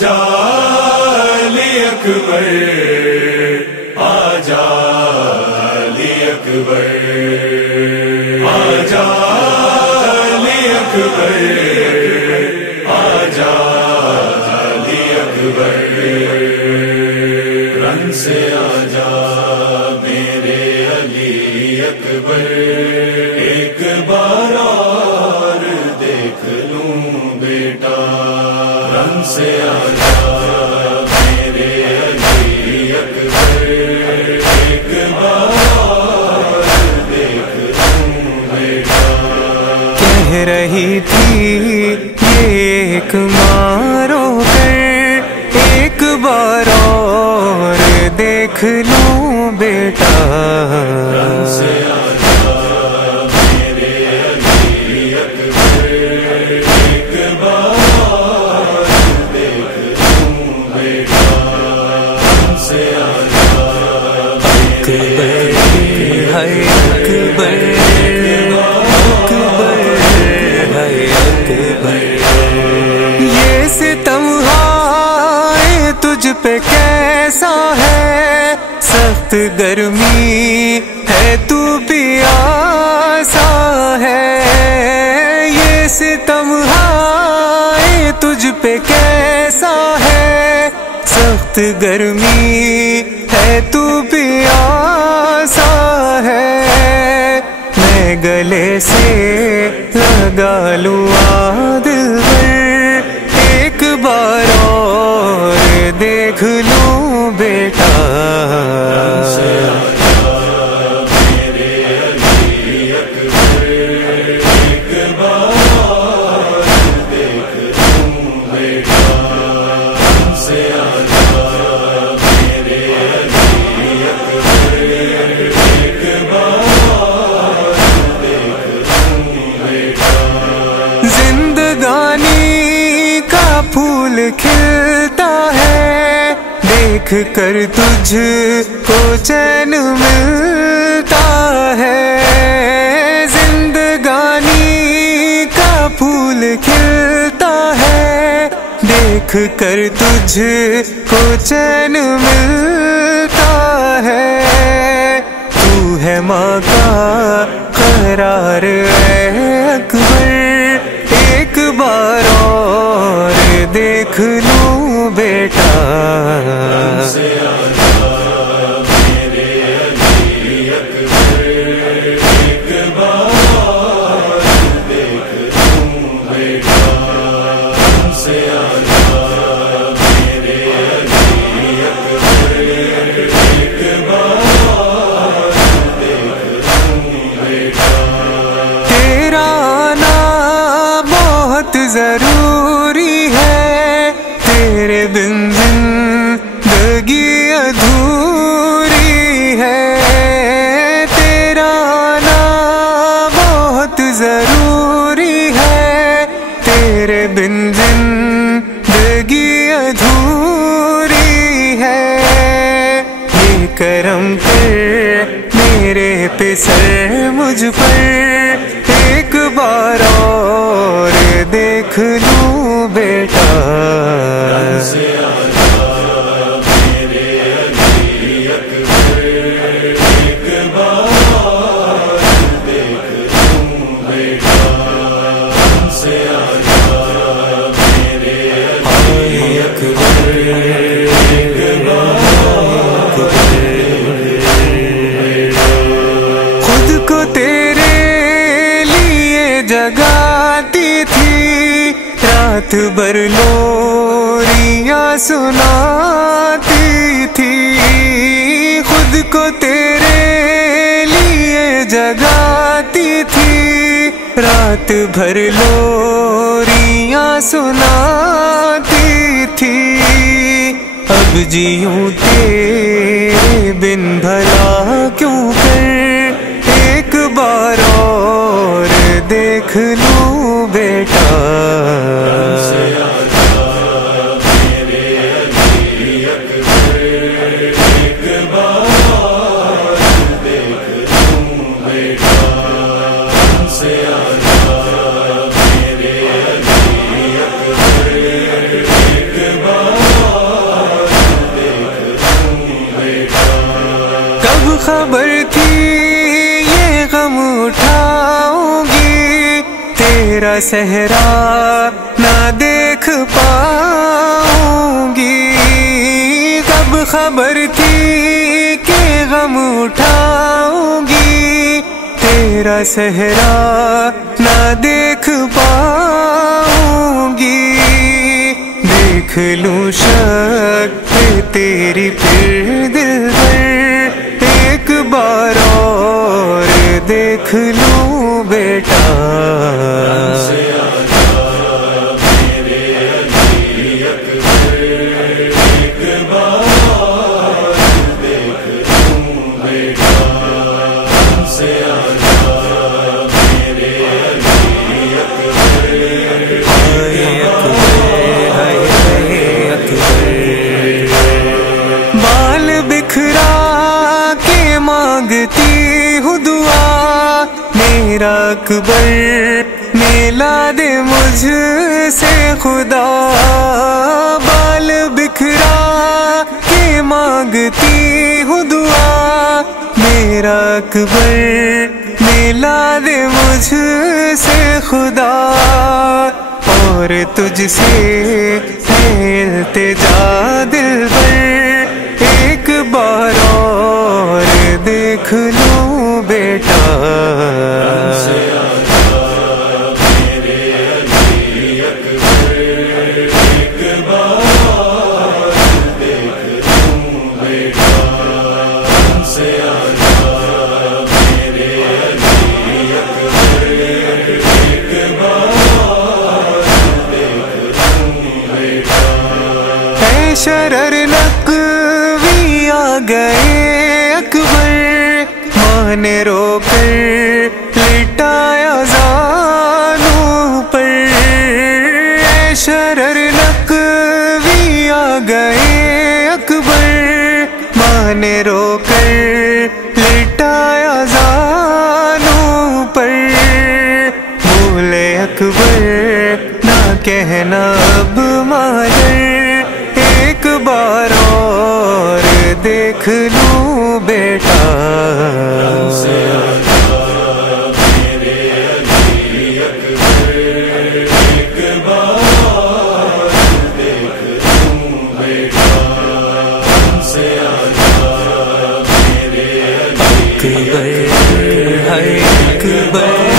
آجا علی اکبر آجا علی اکبر آجا علی اکبر آجا علی اکبر رن سے آجا میرے علی اکبر ایک بار اور دیکھ لوں بیٹا رن سے آجا میرے علی اکبر ایک بار دیکھ لوں بیٹا کہہ رہی تھی یہ ایک مارو کر ایک بار اور دیکھ لوں بیٹا رن سے آجا میرے علی اکبر ایک بار دیکھ لوں بیٹا رن سے آجا اکبر ہے اکبر اکبر ہے اکبر یہ ستم ہائے تجھ پہ کیسا ہے سخت گرمی ہے تو پیاسا ہے یہ ستم ہائے تجھ پہ کیسا ہے سخت گرمی ہے تو پیاسا ہے میں گلے سے لگا لوں دلبر ایک بار اور دیکھ لوں بیٹا میرے علی اکبر ایک بار دیکھ لوں بیٹا رن سے آجا میرے علی اکبر ایک بار دیکھ لوں بیٹا زندگانی کا پھول کھلتا ہے دیکھ کر تجھ کو چین ملتا ہے زندگانی کا پھول کھلتا ہے دیکھ کر تجھ کو چین ملتا ہے تو ہے ماں کا قرار اے اکبر ایک بار اور دیکھ لوں بیٹا رن سے آجا میرے علی اکبر ایک بار دیکھ لوں بیٹا رن سے آجا میرے علی اکبر ایک بار دیکھ لوں بیٹا تیرا آنا بہت ضروری ہے تیرے بن زندگی ادھوری ہے تیرا آنا بہت ضروری ہے تیرے بن زندگی ادھوری ہے یہ کرم کر میرے پہ سر مجھ پر ایک بار اور دیکھ لوں بیٹا رن سے آجا میرے علی اکبر ایک بار دیکھ لوں بیٹا رن سے آجا میرے علی اکبر ایک بار خود کو تیرے لیے جگاتی تھی رات بھر لوریاں سناتی تھی خود کو تیرے لیے جگاتی تھی رات بھر لوریاں سناتی تھی اب جیوں تیرے بن بھلا کیوں کر ایک بار اور دیکھ لوں بیٹا رن سے آجا میرے علی اکبر ایک بار دیکھ لوں بیٹا رن سے آجا میرے علی اکبر ایک بار خبر تھی یہ غم اٹھاؤں گی، تیرا صحرا نہ دیکھ پاؤں گی، کب خبر تھی کہ غم اٹھاؤں گی، تیرا صحرا نہ دیکھ پاؤں گی، دیکھ لوں شکل تیری پھر دل پر ایک بار اور دیکھ لوں بیٹا، مانگتی ہوں دعا میرا اکبر، ملا دے مجھ سے خدا، بال بکھرا کے مانگتی ہوں دعا میرا اکبر، ملا دے مجھ سے خدا، اور تجھ سے ہے التجا دل بر ایک بار اور دیکھ لوں بیٹا، اے شرر نقوی آ گئے اکبر، ماں نے رو کر لٹایا زانوں پر، اے شرر نقوی آ گئے اکبر، ماں نے رو کر لٹایا زانوں پر، بولے اکبر نہ کہنا اب مادر، ایک بار اور دیکھ لوں بیٹا، اکبر ہے اکبر